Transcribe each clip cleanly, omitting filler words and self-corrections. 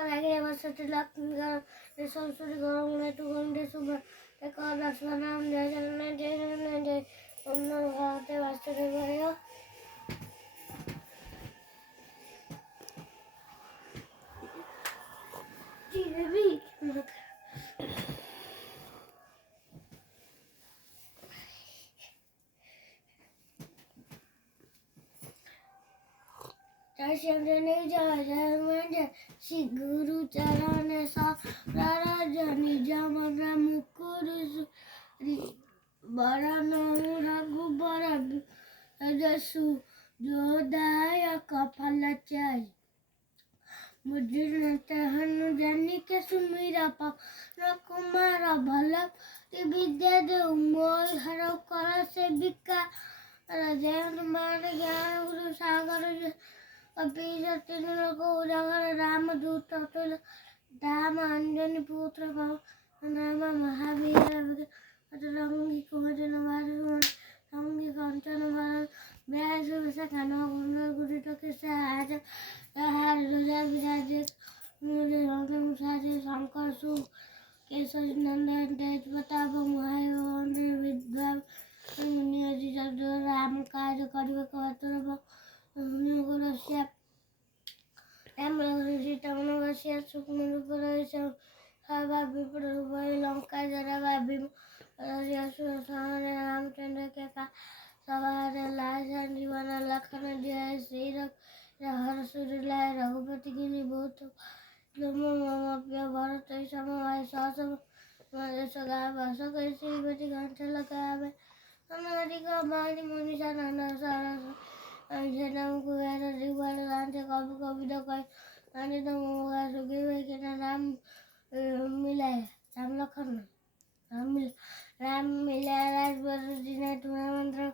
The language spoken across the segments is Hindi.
Palagi masa tilak tinggal desong suri gorong na tugang desuba teko dasmanam jajan na jay unna gate wastu de bayo Jibi Tashandane jaja si guru charane sa rara jani jamana mukuru ri barana ragu barabi ajasu jodaya kapala chai mujurna tahanu jani ke sumira pa rakumara bhala vidya de umol haro kara se bika rajan mara gyan guru sagar अभी तीन लोगों उजागर रामदूत अतुल राम अंजनी पुत्र नाम महावीर रंगी कुमजन रंगी कंचन व्यास घन गुरुत आज विराज शंकर सु केशव नंदन तेज प्रताप महावीर विद्वान राम कार्य कर लंका जरा रामचंद्र के सवार लाल जीवन लखन दिया श्री हर लाए रघुपति की बहुत भरत समय श्रीपति घंटा लगावे हमारी का मारी मुनिषा नाना सारा जनम कुबेर रिवर रांचे कभी कभी तो कोई रानी तो मुगा सुखी हुई के नाम मिला है राम लखन राम मिला राजवर जिन्हें तुम्हारा मंत्र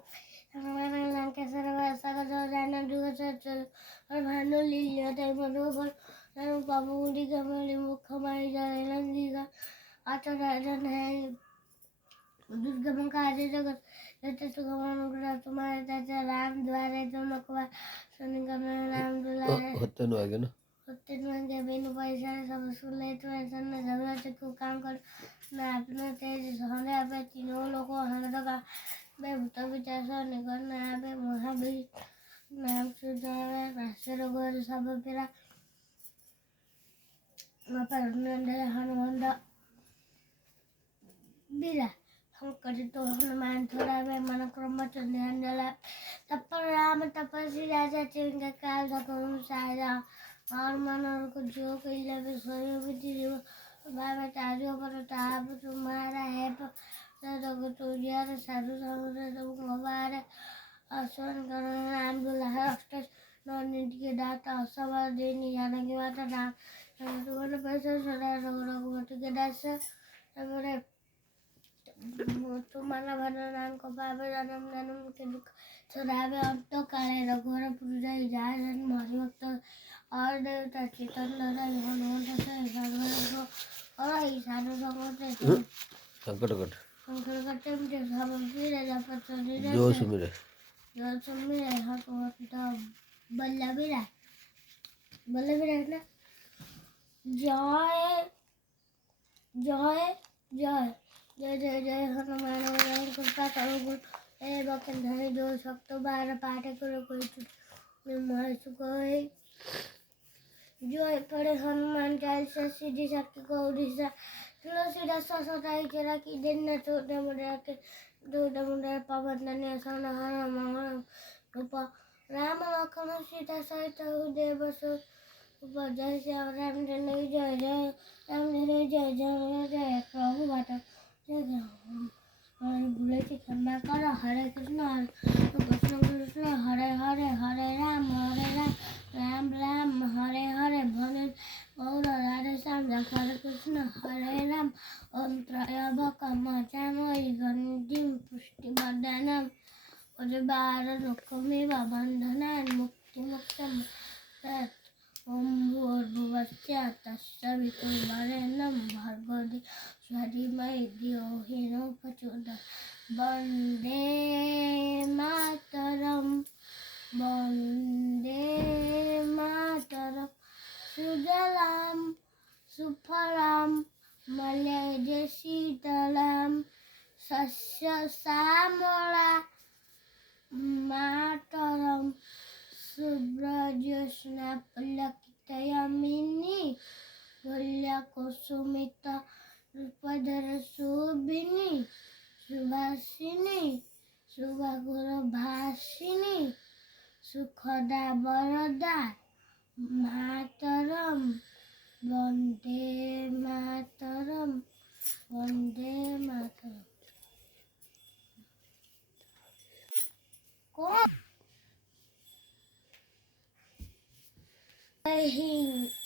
हमारा लंकेश्वर वासा का जो जाना दुआ चल और भानु लीलिया थे मनोबल राम बाबूडी का मेरी मुख हमारी जाने लंगी का आचा राजन है दुर्गा मंकाजे जगत जैसे सुगमान तुम्हारे चाचा राम द्वारे तुम अकबर सुनिगम राम दुलारे होते न आगे बिनु पैसा सब सुन ले तो ऐसा न झगड़ा से को काम कर ना अपना तेज होने पे तीनों लोगों हमारा का बे भूत विचार से निकल ना पे महावीर नाम सुधारे राष्ट्र गोर सब पेरा पर नंदे हनुमान बिरा शंकर तो हनुमान थोड़ा वे मन क्रम चंद्रन जला तपर राम तपस्वी राजा चिंगा काल धकुम साया और मन को जो कइला वे सोयो विधि बाबा चारियो पर ताप तुम्हारा है तो तो यार साधु समुद्र सब गवार आसन कर राम दुल्हा अष्ट नौनित के दाता सवार देनी जाने की बात राम तुम्हारे पैसा सदा रघुपति के दास हमारे तुम्हारा भजन को पावे जन्म जन्म के दुख सदावे अब तो काले रघुवर पूजा जाय जन भक्त और देवता चेतन धरा हनुमंत से सर्वर को और ईशान भगवते संकट कटे मुझे सब फिर जपत जो सुमिरे हाँ तो बल्लभीरा ना जय जय जय जय जय जय हनुमान कृपा करो गुरु ए बकन धरे जो शब्द बार पाठ करो कोई जो पढ़े हनुमान चालीसा सीधी शक्ति को उड़ीसा तुलसीदास सताई चरा की दिन न छोटे मुंडा पवन ने सन हर मंगल रूप राम लखन सीता सहित हृदय बसो जय श्याम राम जय जय जय राम जय जय जय जय प्रभु बात भूले की क्षमा करो हरे कृष्ण कृष्ण हरे हरे हरे राम राम राम हरे हरे भले गौर राधे श्याम हरे कृष्ण हरे राम ओम त्रयंबकमचामयि गंधिं पुष्टिवर्धनम् उर्वारुकमिव बन्धनान् मुक्तिमुक्तम् ओम भूर्भुवस्स्य तस्य वितुर्वरेण्यं भर्गो धीमहि धियो नो प्रचोदयात् Vande Mataram Sudalam, Supalam, Malaysia dalam, Sasya Samola, Mataram, Subrajosna Pelakita Yamini, Walya Kusumita, Rupadara Subini, Subhasini, Subhaguru Bhasini, Sukhoda Barada, Mataram, Vande Mataram, Vande Mataram. Jai Hind.